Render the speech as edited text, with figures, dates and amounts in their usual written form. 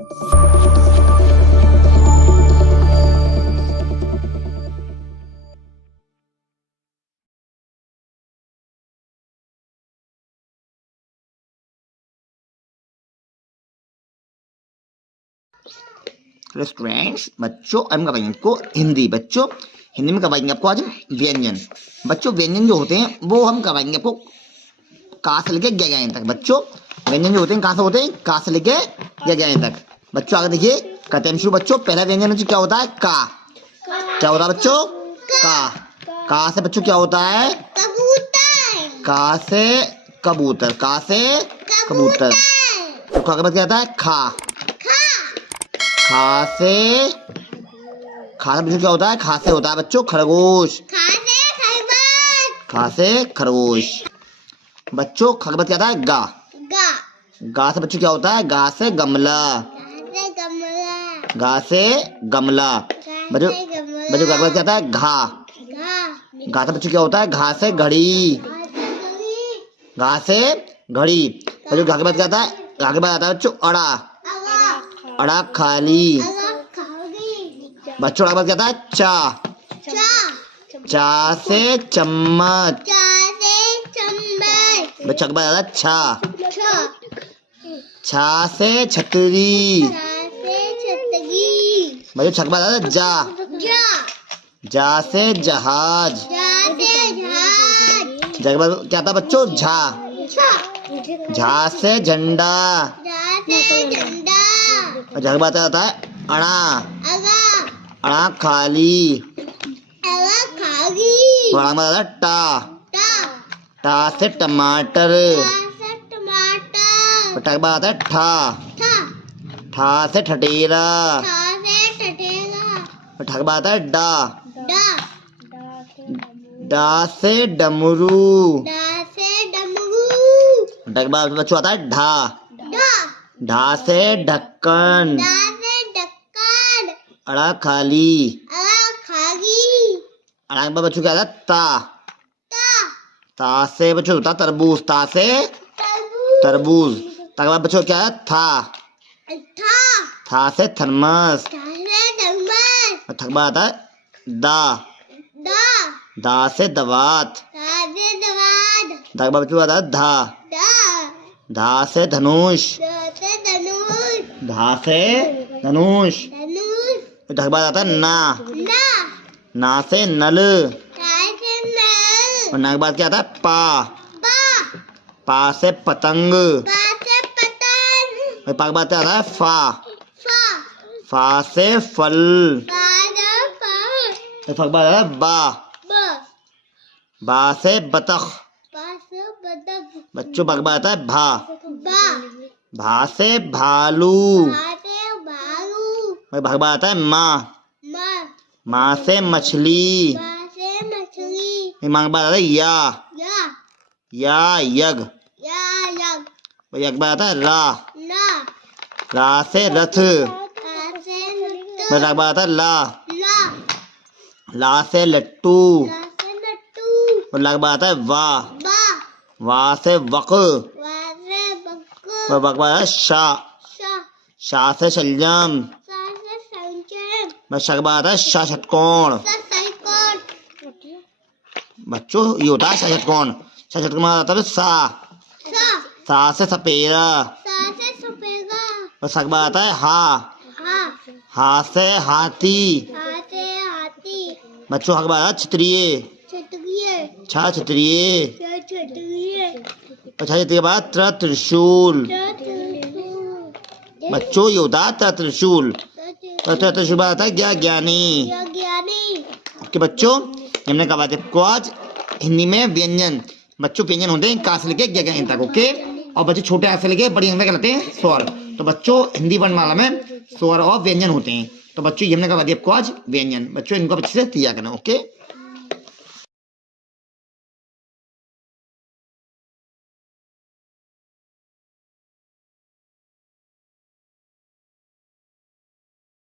Hello students, बच्चों हम करवाएंगे आपको हिंदी। बच्चों हिंदी में करवाएंगे आपको आज व्यंजन। बच्चों व्यंजन जो होते हैं वो हम करवाएंगे आपको का से लेके ग तक। बच्चों व्यंजन जो होते हैं कहाँ से होते हैं? का से लेके ग तक। बच्चों आगे देखिए, कहते हैं शुरू। बच्चों पहला व्यंजन क्या होता है? का। क्या होता है बच्चों? का से बच्चों क्या होता है? का से कबूतर। का से कबूतर। तो का के बाद क्या आता है? खा। खा से बच्चों क्या होता है? खा से होता है बच्चों खरगोश। खा से खरगोश। बच्चों खा के बाद क्या आता है? गा। गा से बच्चों क्या होता है? गा से गमला। गा से गमला। बच्चों गा के बाद क्या आता है? घा। घा से बच्चों क्या होता है? घा से घड़ी। घा से घड़ी। बच्चों घा के बाद क्या आता है? घा के बाद आता है बच्चों अड़ा। अड़ा खाली। बच्चों अड़ा के बाद क्या आता है? चा। चा से चम्मच। बच्चों के बाद आता है छा। छा से छतरी। बच्चों छा के बाद आता है जा। जा से जहाज। जा के बाद क्या आता है बच्चों? झा। झा से झंडा। और झा के बाद आता है अड़ा। अड़ा खाली। और अड़ा में आता है टा। टा से टमाटर। और टा के बाद आता है ठा। ठा से ठठेरा। और ठा के बाद आता है डा। डा से डमरू। डा के बाद बच्चों आता है ढा। ढा से ढक्कन। अड़ा खाली। अड़ा के बाद बच्चों क्या आता है? ता। ता से बच्चों होता है तरबूज। ता से तरबूज। ता के बाद बच्चों क्या है? था। था से थर्मस। और था के बाद आता है दा। दा से दवात। दा के बाद बच्चों आता है धा। धा से धनुष। धा से धनुष। धा के बाद आता है ना। ना से नल। और ना के बाद क्या आता है? पा। पा से पतंग। और पा के बाद आता है फा। फा से फल। और फा के बाद आता है बा। बा से बतख। बच्चों बा के बाद आता है भा। भा से भालू। और भा के बाद आता है माँ। माँ से मछली। माँ के बाद आता है या। यज्ञ। और यज्ञ के बाद आता है रा। रा से रथ। रा के बाद आता है ला। ला से लट्टू। और ला के बाद आता है वा। वा से वक। और वक के बाद आता है शा। शा से शलजम। शा के बाद आता है शा षटकोण। बच्चों ये होता है शा षटकोण। शा षटकोण में आता है सा। सा से सपेरा। और सा के बाद आता है हा। हा से हाथी। बच्चों हा के बाद आता है क्षत्रिय। छा क्षत्रिय। और छा क्षत्रिय के बाद त्रिशूल। बच्चों ये होता है त्रिशूल। और त्रिशूल बाद आता है ज्ञानी। ओके बच्चों, हमने कहा आपको आज हिंदी में व्यंजन। बच्चों व्यंजन होते हैं का से लेके ग तक। ओके, और बच्चे छोटे आ से लेके बड़ी अंक कहलाते हैं स्वर। तो बच्चों हिंदी वर्णमाला में स्वर और व्यंजन होते हैं। तो बच्चों ये हमने कहा आपको आज व्यंजन। बच्चों इनको अच्छे से दिया करना। ओके।